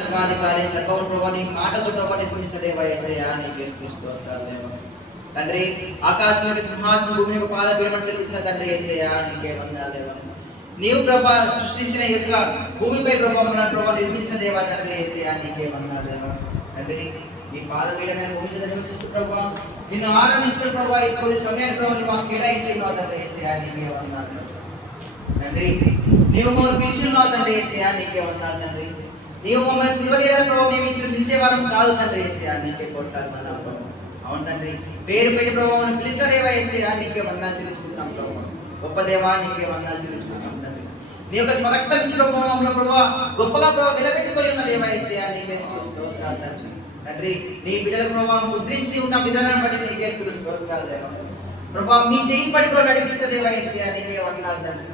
సర్వాధికారి సర్వం ప్రభా నీ మాటతో ప్రభా నిర్మించిన దేవా యేసయ్యా నీకే స్తుతిస్తోత్రాలు దేవా. తండ్రి ఆకాశంలోకి సింహాసనం భూమి యొక్క పాదపీఠం సెలవించిన తండ్రి యేసయ్యా నీకే వందనాలు దేవా. నీవు ప్రభా సృష్టించిన యొక్క భూమిపై ప్రభా ఉన్న ప్రభా నిర్మించిన దేవా తండ్రి యేసయ్యా నీకే వందనాలు దేవా. తండ్రి నీ పాదపీఠమైన భూమి మీద నివసిస్తూ ప్రభా నిన్ను ఆరాధించిన ప్రభా ఈ కొద్ది సమయాన్ని ప్రభా మాకు కేటాయించిన తండ్రి యేసయ్యా నీకే వందనాలు తండ్రి. నీవు మమ్మల్ని పిలిచిన తండ్రి యేసయ్యా నీకే వందనాలు తండ్రి. నీవు మమ్మల్ని పిలవలేదా ప్రభా మేము ఇచ్చిన పిలిచేవారం కాదు తండ్రి యేసయ్యా నీకే కొట్టాలి మన అవును తండ్రి. పేరు పెట్టి ప్రభా మమ్మల్ని పిలిచిన దేవా యేసయ్యా నీకే వందనాలు చెల్లిస్తున్నాం ప్రభా. గొప్ప దేవా నీకే వందనాలు చెల్లిస్తున్నాం తండ్రి. నీ యొక్క స్వరక్తం ఇచ్చిన మమ్మల్ని ప్రభా గొప్పగా ప్రభా నిలబెట్టుకొని ఉన్న దేవా యేసయ్యా నీకే స్తోత్రాలు తండ్రి. తండ్రి నీ బిడ్డల ప్రభా ముద్రించి ఉన్న విధానాన్ని బట్టి నీకే స్తోత్రాలు దేవా. ప్రభా మీ చేయి పడి ప్రభా నడిపించిన దేవా యేసయ్యా నీకే వందనాలు తండ్రి.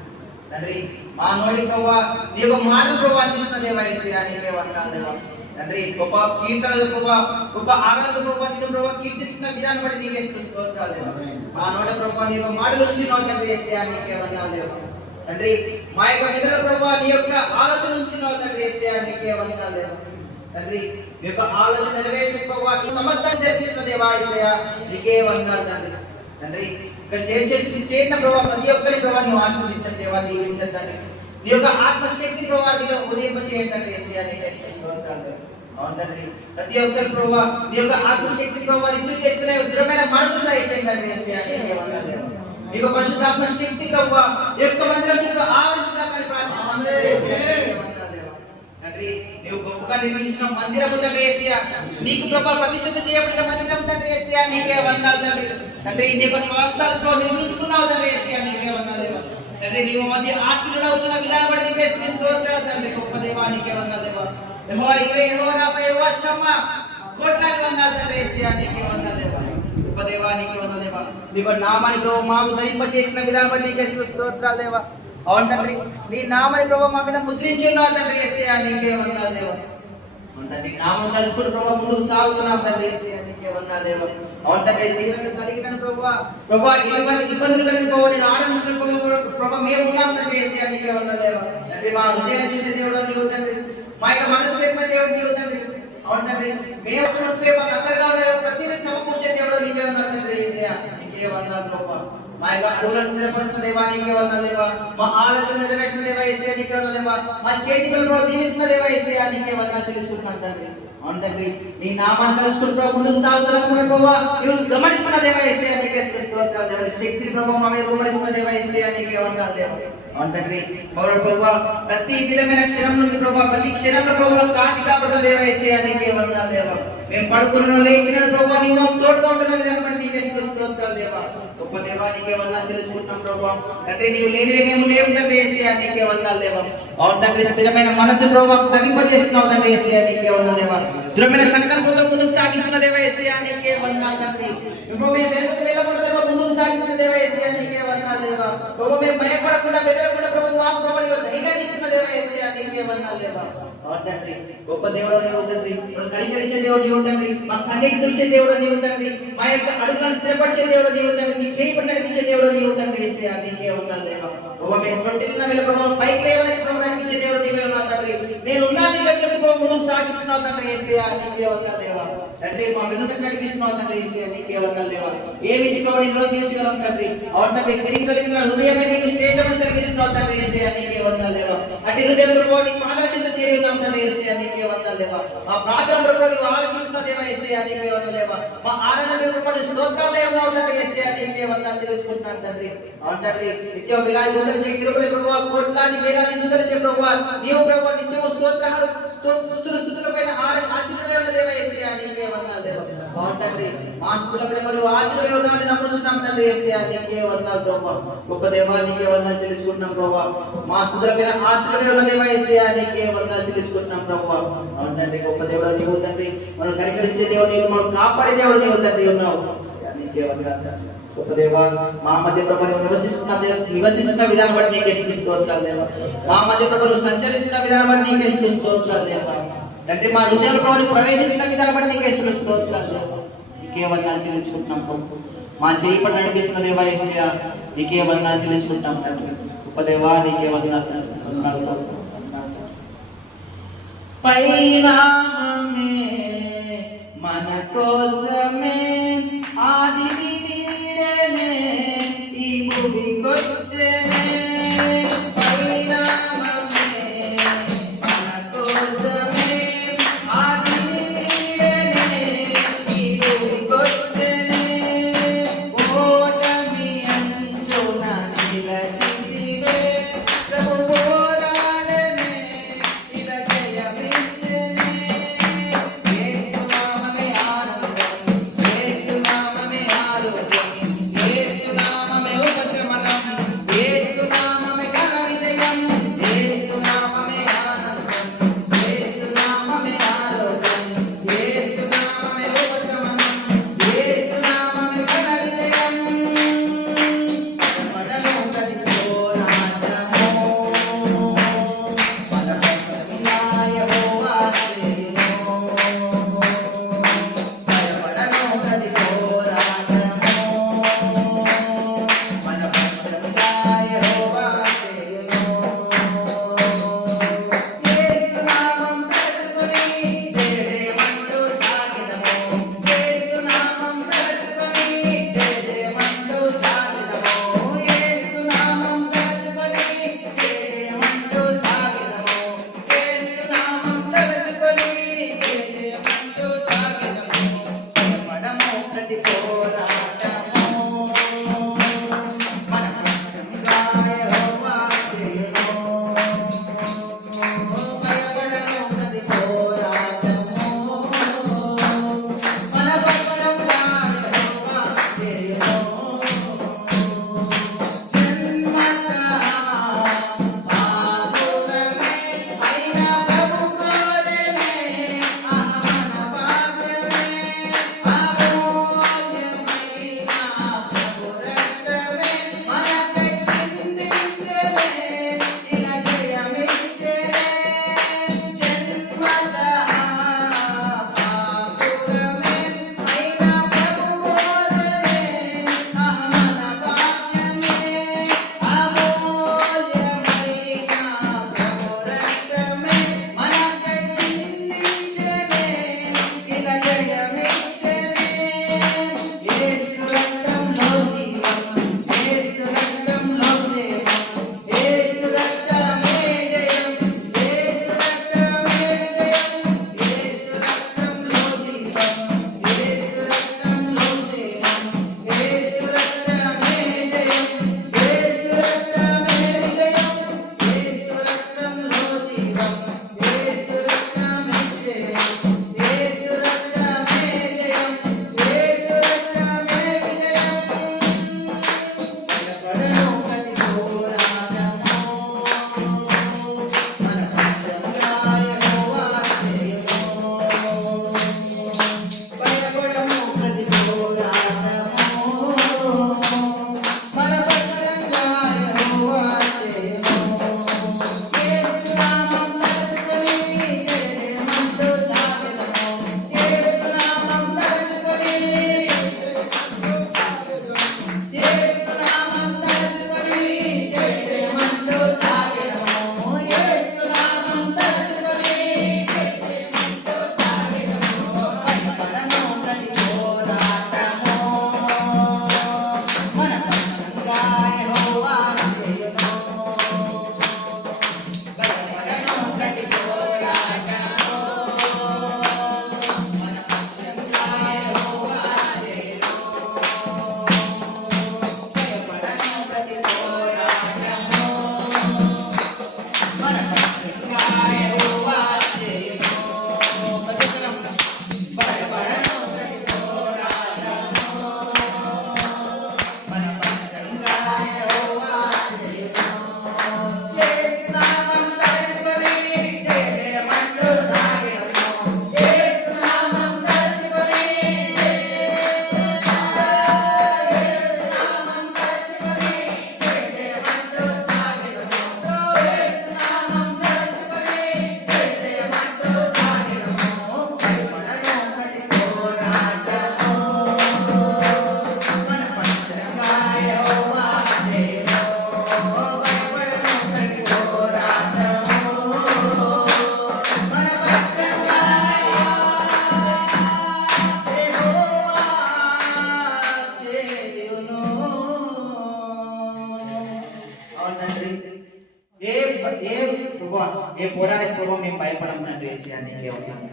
తండ్రి మా నోడి ప్రభా నీ యొక్క మాటలు ప్రభా అందిస్తున్న దేవా యేసయ్యా నీకే వందనాలు దేవా. తండ్రి గొప్ప కీర్తనలు ప్రభా గొప్ప ఆరాధన ప్రభా నీకు ప్రభా కీర్తిస్తున్న విధానం బట్టి నీకే స్తోత్రాలు దేవా. మా నోడ ప్రభా నీ యొక్క మాటలు ఉంచినావు తండ్రి యేసయ్యా నీకే వందనాలు దేవా. తండ్రి మా యొక్క మెదడు ప్రభా నీ యొక్క ఆలోచన ఉంచినావు తండ్రి యేసయ్యా నీకే వందనాలు దేవా. తండ్రి నీ యొక్క ఆలోచన నెరవేర్చే ప్రభా ఈ సమస్తాన్ని జరిపిస్తున్న దేవా యేసయ్యా నీకే వందనాలు తండ్రి. తండ్రి ఇక్కడ చేరిన ప్రభావ ప్రతి ఒక్కరి ప్రభావ నీవు ఆశీర్వదించండి దేవా దీవించండి తండ్రి. నీ యొక్క ఆత్మశక్తి ప్రభావ మీద ఉదయం చేయండి తండ్రి యేసయ్యా నీకే స్తోత్రాలు. అవును తండ్రి ప్రతి ఒక్కరి ప్రభావ నీ యొక్క ఆత్మశక్తి ప్రభావ రిసీవ్ చేసుకునే దృఢమైన మనసులో ఇచ్చేయండి తండ్రి యేసయ్యా నీకే వందనాలు దేవా. నీ యొక్క పరిశుద్ధాత్మ శక్తి ప్రభావ ఈ యొక్క మందిరం చుట్టూ ఆవరించుదాకని ప్రార్థిస్తున్నాను యేసయ్యా నీకే వందనాలు దేవా. తండ్రి నీవు గొప్పగా నిర్మించిన మందిరము తండ్రి యేసయ్యా నీకు ప్రభావ ప్రతిష్ఠిత చేయబడిన మందిరం తండ్రి యేసయ్యా నీకే వందనాలు తండ్రి. తండ్రి నీ యొక్క స్వాస్థాలతో నిర్మించుకున్నావు తండ్రి యేసయ్యా నీకే వందనాలు దేవా. తండ్రి నీవు మధ్య ఆశీర్వాదం అవుతున్న విధానం బట్టి నీకే స్తోత్రాలు తండ్రి. గొప్ప దేవా నీకే వందనాలు దేవా. యెహోవా ఇరే యెహోవా రాఫా యెహోవా షమ్మా కోట్లాది వందనాలు తండ్రి యేసయ్యా నీకే వందనాలు దేవా. గొప్ప దేవా నీకే వందనాలు దేవా. నీ నామాన్ని ప్రభు మాకు ధరింపజేసిన విధానం బట్టి నీకే స్తోత్రాలు దేవా. అవును తండ్రి నీ నామాన్ని ప్రభు మా మీద ముద్రించి ఉన్నావు తండ్రి యేసయ్యా నీకే వందనాలు దేవా. అవును తండ్రి నామం తలుచుకుంటూ ప్రభు ముందుకు సాగుతున్నాం తండ్రి యేసయ్యా నీకే వందనాలు దేవా. అవును తండ్రి దీవెనలు కలిగిన ప్రభా ఎటువంటి ఇబ్బందులు కలిగిపోవు నేను ఆనందించిన ప్రభా మేము ఉన్నాం తండ్రి యేసయ్యా నీకే వందనాలు దేవా. తండ్రి మా హృదయాన్ని చూసే దేవుడు నీవు తండ్రి. మా యొక్క మనసు పెట్టిన దేవుడు నీవు తండ్రి. అవును తండ్రి మేము మాకు అక్కడగా ఉండే ప్రతిదీ సమకూర్చే దేవుడు నీవే ఉన్నావు తండ్రి యేసయ్యా నీకే వందనాలు ప్రభా. మా యొక్క అడుగులను స్థిరపరుస్తున్న దేవా నీకే వందనాలు దేవా. మా ఆలోచన నెరవేర్చిన దేవా యేసయ్యా నీకే వందనాలు దేవా. మా చేతిలో దీవిస్తున్న దేవా యేసయ్యా నీకే వందనాలు చెల్లించుకుంటున్నాను తండ్రి. అవును తండ్రి నీ నామాన్ని తలుచుకుంటూ ముందుకు సాగుతున్న ప్రభావ నువ్వు గమనిస్తున్న దేవా యేసయ్యా నీకే స్తోత్రాలు దేవా. శక్తి ప్రభావ మా మీద గమనిస్తున్న దేవా యేసయ్యా నీకే వందనాలు దేవా. అవును తండ్రి మౌన ప్రభావ ప్రతి విధమైన క్షణం నుండి ప్రభావ ప్రతి క్షణంలో ప్రభావ కాచి కాపాడుతున్న దేవా యేసయ్యా నీకే వందనాలు దేవా. మేము పడుకున్న లేచిన ప్రభావ నీవు మాకు తోడుగా ఉంటున్న విధానం బట్టి నీకే స్తోత్రాలు దేవా. గొప్ప దేవా నీకే వందనాలు చెల్లించుకుంటున్నాం ప్రభావ. తండ్రి నీవు లేనిదే మేము లేవు తండ్రి యేసయ్యా నీకే వందనాలు దేవా. అవును తండ్రి స్థిరమైన మనసు ప్రభావ ధరింపజేస్తున్నావు తండ్రి యేసయ్యా నీకే వందనాలు దేవా. దృఢమైన సంకల్పంతో ముందుకు సాగిస్తున్న దేవా యేసయ్యా నీకే వందనాలు తండ్రి. ప్రభు మేము వెనుకకు వెళ్ళకుండా ముందుకు సాగిస్తున్న దేవా యేసయ్యా నీకే వందనాలు దేవా. ప్రభు మేము భయపడకుండా బెదరకుండా ప్రభు మాకు ప్రభు ధైర్యాన్ని ఇస్తున్న దేవా యేసయ్యా నీకే వందనాలు దేవా. అవును తండ్రి గొప్ప దేవుడు నీవు తండ్రి. కనికరించే దేవుడు నీవు తండ్రి. మా కన్నీటి తుడిచే దేవుడు నీవు తండ్రి. మా యొక్క అడుగులను స్థిరపరిచే దేవుడు నీవు తండ్రి. నీ చేయి పట్టి నడిపించే దేవుడు నీవు తండ్రి యేసయ్యా నీకే వందనాలు దేవా. ప్రభు మేము తొట్టిల్లిన వేళ ప్రభు పైకి లేవని ప్రభు నడిపించే దేవుడు నీవే ఉన్నావు తండ్రి. నేను ఉన్నాను బట్టి చెప్పుకో ముందుకు సాగిస్తున్నావు తండ్రి యేసయ్యా నీకే వందనాలు దేవా. తండ్రి మా వినోదం నడిపిస్తున్నావు తండ్రి యేసయ్యా నీకే వందనాలు దేవా. ఏమి ఇచ్చుకోవడం ఇంట్లో తీర్చగలం తండ్రి. అవును తండ్రి తిరిగి కలిగిన హృదయమే నీకు శ్రేష్టమని సర్విస్తున్నావు తండ్రి యేసయ్యా నీకే వందనాలు దేవా. అటు హృదయంలో నీ పాదాల చింత చేరి ఉన్నాం తండ్రి యేసయ్యా నీకే వందనాలు దేవా. మా ప్రార్థనలో నీవు ఆలకిస్తున్న దేవా యేసయ్యా నీకే వందనాలు దేవా. మా ఆరాధనలో స్తోత్రాలు ఉన్నావు తండ్రి యేసయ్యా నీకే వందనాలు చెల్లించుకుంటున్నాను తండ్రి. అవును తండ్రి నిత్యం వేలాది దూతల చేయి తిరుగులే ప్రభువా కోట్లాది వేలాది దూతల చేయి ప్రభువా నీవు ప్రభువా నిత్యము స్తోత్రాలు స్తుతుల పైన ఆశీర్వాదం ఉన్న దేవా యేసయ్యా నీకే వందనాలు దేవా. అవును తండ్రి మా స్తుతులపై మరియు ఆశీర్వాదాన్ని నమ్ముచున్నాం తండ్రి యేసయ్యా నీకే వందనాలు ప్రభువా. గొప్ప దేవా నీకే వందనాలు చెల్లించుకుంటున్నాం ప్రభువా. మా స్తుతుల పైన ఆశీర్వాదం ఉన్న దేవా యేసయ్యా నీకే వందనాలు చెల్లించుకుంటున్నాం ప్రభువా. అవును తండ్రి గొప్ప దేవుడు నీవు తండ్రి. మనం కనికరించే దేవుడు నీవు, మనం కాపాడే దేవుడు నీవు తండ్రి ఉన్నావు నీకే వందనాలు. గొప్ప దేవా మా మధ్య ప్రభు నివసిస్తున్న విధానం బట్టి నీకే స్తోత్రాలు దేవా. మా మధ్య ప్రభు సంచరిస్తున్న విధానం బట్టి నీకే స్తోత్రాలు దేవా. తండ్రి మా హృదయంలో ప్రభువుని ప్రవేశిస్తున్న విధానం బట్టి నీకే స్తోత్రాలు దేవా. నీకే వందనాలు చెల్లించుకుంటున్నాం ప్రభు. మా చేయి పట్టి నడిపిస్తున్న దేవా యేసయ్యా నీకే వందనాలు చెల్లించుకుంటాం తండ్రి. గొప్ప దేవా నీకే వందనాలు. పరిణామమే మన కోసమే ఆది వీడనే ఈ భూమికొచ్చెనే. పరిణామమే మన కోసమే ఆది వీడనే ఈ భూమికొచ్చెనే. ఓటమి అంచున నిలచితివే ప్రభు పోరాడనే ఇల జయమిచ్చెనే. యేసు నామమే ఆనందం, యేసు నామమే ఆరోగ్యం, యేసు నామమే ఉపశమనం, యేసు నామమే ఘన విజయం, యేసు నామమే ఆనందం, పోరాడే ప్రభావం మేము భయపడము తండ్రి యేసయ్యా నీకే వందనాలు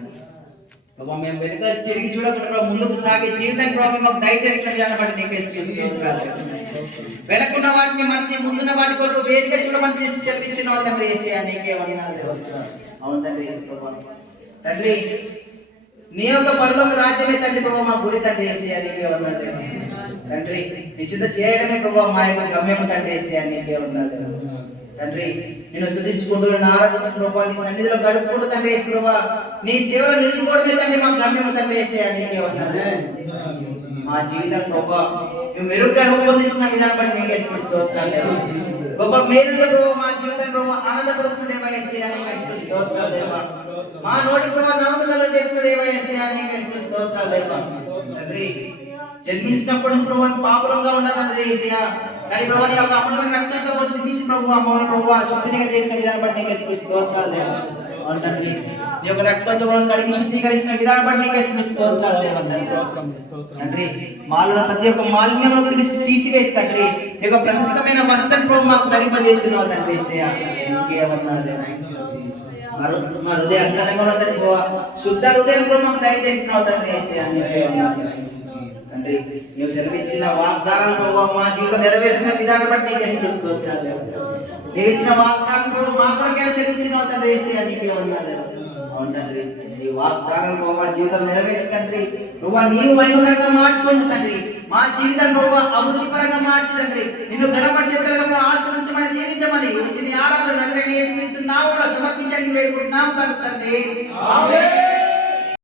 ప్రభావ. మేము వెనుక తిరిగి చూడకుండా ముందుకు సాగే జీవితాన్ని ప్రభావ మాకు దయచేసిన జానపడి నీకే స్తోత్రాలు. వెనకున్న వాటిని మర్చి ముందున్న వాటి కొరకు వేరుగా చూడమని చేసి చెల్లించిన తండ్రి యేసయ్యా నీకే వందనాలు. అవును తండ్రి యేసు ప్రభావ. తండ్రి నీ యొక్క పరలోక రాజ్యమే తండ్రి ప్రభావ మా గురి తండ్రి యేసయ్యా నీకే వందనాలు. తండ్రి నీ చింత చేయడమే ప్రభావ మా యొక్క గమ్యము తండ్రి యేసయ్యా నీకే వందనాలు. తండ్రి నేను స్తుతించుకుంటూ ఆరాధించుకుంటూ ప్రభావ నీ సన్నిధిలో గడుపుకుంటూ తండ్రి యేసు ప్రభావ నీ సేవలో నిలిచిపోవడమే తండ్రి మా గమ్యము తండ్రి యేసయ్యా నీకే వందనాలు. మా జీవితం ప్రభావ మేము మెరుగ్గా రూపొందిస్తున్న విధానం బట్టి నీకే స్తోత్రాలు. గొప్ప మేలుగా ప్రభావ మా జీవితం ప్రభావ ఆనందపరుస్తున్న దేవా యేసయ్యా నీకే స్తోత్రాలు దేవా. మా నోటి ప్రభావ నామములో చేస్తున్న దేవా యేసయ్యా నీకే స్తోత్రాలు దేవా. తండ్రి జన్మించినప్పటి నుంచి ప్రభావ పాపులంగా ఉన్న తండ్రి యేసయ్యా కానీ ప్రభావ నీ యొక్క అమూల్యమైన రక్తంతో చిందించి ప్రభావ అమ్మవారి ప్రభావ శుద్ధిగా చేసిన విధానం బట్టి నీకే స్తోత్రాలు దేవా. తండ్రి నీ యొక్క రక్తంతో మనం కడిగి శుద్ధీకరించిన విధానం బట్టి నీకే స్తోత్రాలు దేవా. తండ్రి మాలో ప్రతి ఒక్క మాలిన్యం తీసివేసి తండ్రి నీ యొక్క ప్రశస్తమైన వస్త్రం ప్రభావ మాకు ధరింపజేసినావు తండ్రి యేసయ్యా నీకే వందనాలు. మా హృదయ అంతరంగంలో తండ్రి శుద్ధ హృదయం ప్రభావ మాకు దయచేసినావు తండ్రి యేసయ్యా నీకే వందనాలు. తండ్రి నీవు సెలవిచ్చిన వాగ్దానాలు ప్రభావ మా జీవితం నెరవేర్చిన విధానం బట్టి నీకే స్తోత్రాలు. నీవు ఇచ్చిన వాగ్దానం ప్రభావ మా కొరకే సెలవిచ్చినావు తండ్రి యేసయ్యా నీకే వందనాలు. అవును తండ్రి నీ వాగ్దానం ప్రభావ మా జీవితం నెరవేర్చి తండ్రి ప్రభావ నీవు మహిమకరంగా మార్చుకోండి తండ్రి. మా జీవితం ప్రభావ అభివృద్ధిపరంగా మార్చి తండ్రి నిన్ను ఘనపరిచే విధంగా ఆశ్రయించమని దీవించమని ఇచ్చిన ఆరాధన యేసుక్రీస్తు నామములో సమర్పించడానికి వేడుకుంటున్నాం తండ్రి. ఆమేన్.